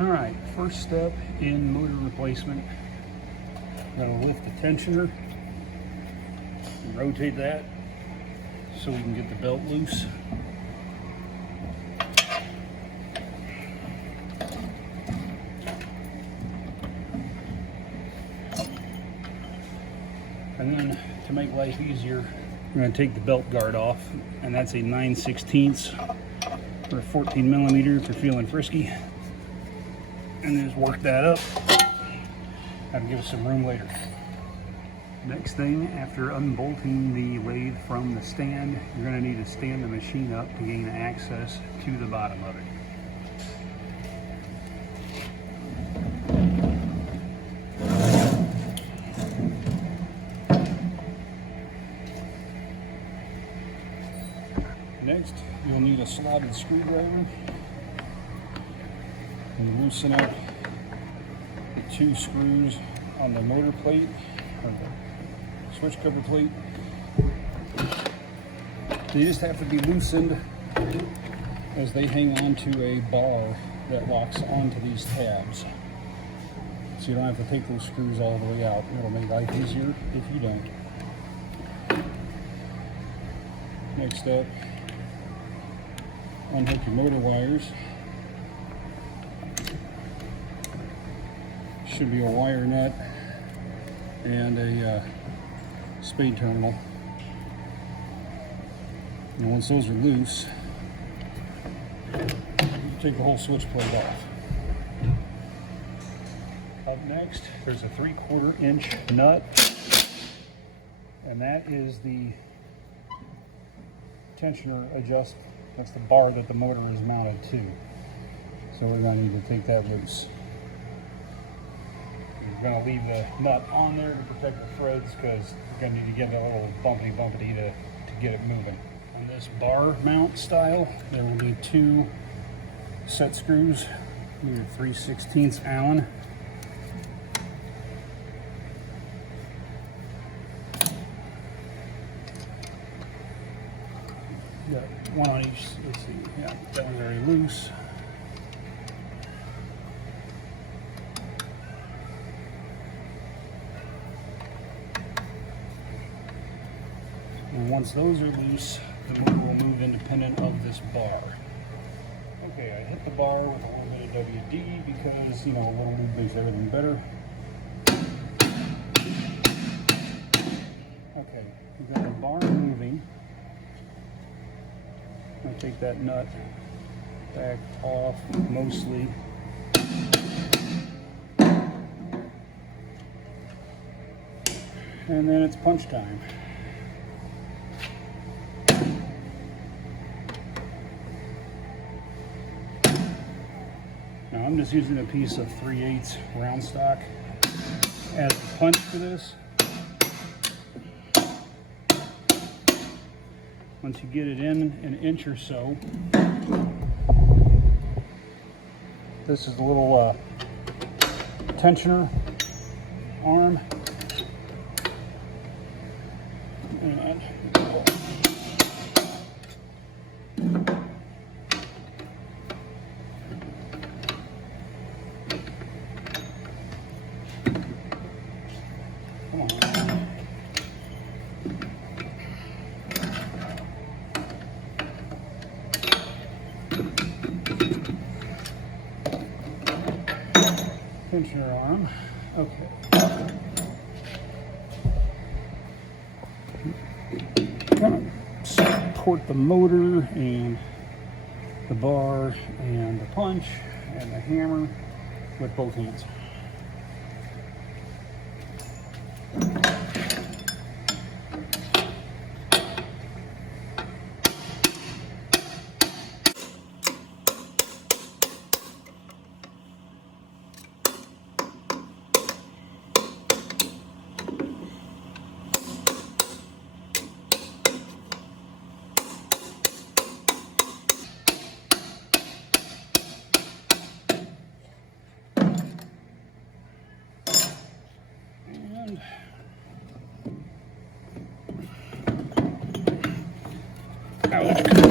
Alright, first step in motor replacement. I'm going to lift the tensioner and rotate that so we can get the belt loose. And then to make life easier, I'm going to take the belt guard off, and that's a 9/16 or a 14 millimeter if you're feeling frisky. And then just work that up. That'll give us some room later. Next thing, after unbolting the lathe from the stand, you're going to need to stand the machine up to gain access to the bottom of it. Next, you'll need a slotted screwdriver and loosen up the two screws on the motor plate or the switch cover plate. They just have to be loosened as they hang onto a bar that locks onto these tabs. So you don't have to take those screws all the way out. It'll make life easier if you don't. Next up, unhook your motor wires. Should be a wire nut and a spade terminal. And once those are loose, you take the whole switch plate off. Up next, there's a 3/4 inch nut, and that is the tensioner adjust. That's the bar that the motor is mounted to. So we're going to need to take that loose. We're going to leave the nut on there to protect the threads because we're going to need to get a little bumpity to get it moving. On this bar mount style, there will be two set screws. These are 3/16 Allen. Got one on each. Let's see. Yeah, that one's very loose. And once those are loose, the motor will move independent of this bar. Okay, I hit the bar with a little bit of WD because, you know, a little move makes everything better. Okay, we've got the bar moving. I'll take that nut back off mostly. And then it's punch time. Now I'm just using a piece of 3/8 round stock as a punch for this. Once you get it in an inch or so, this is a little tensioner arm. And come on. Tensioner arm. Okay. Kind of support the motor and the bar and the punch and the hammer with both hands. Out.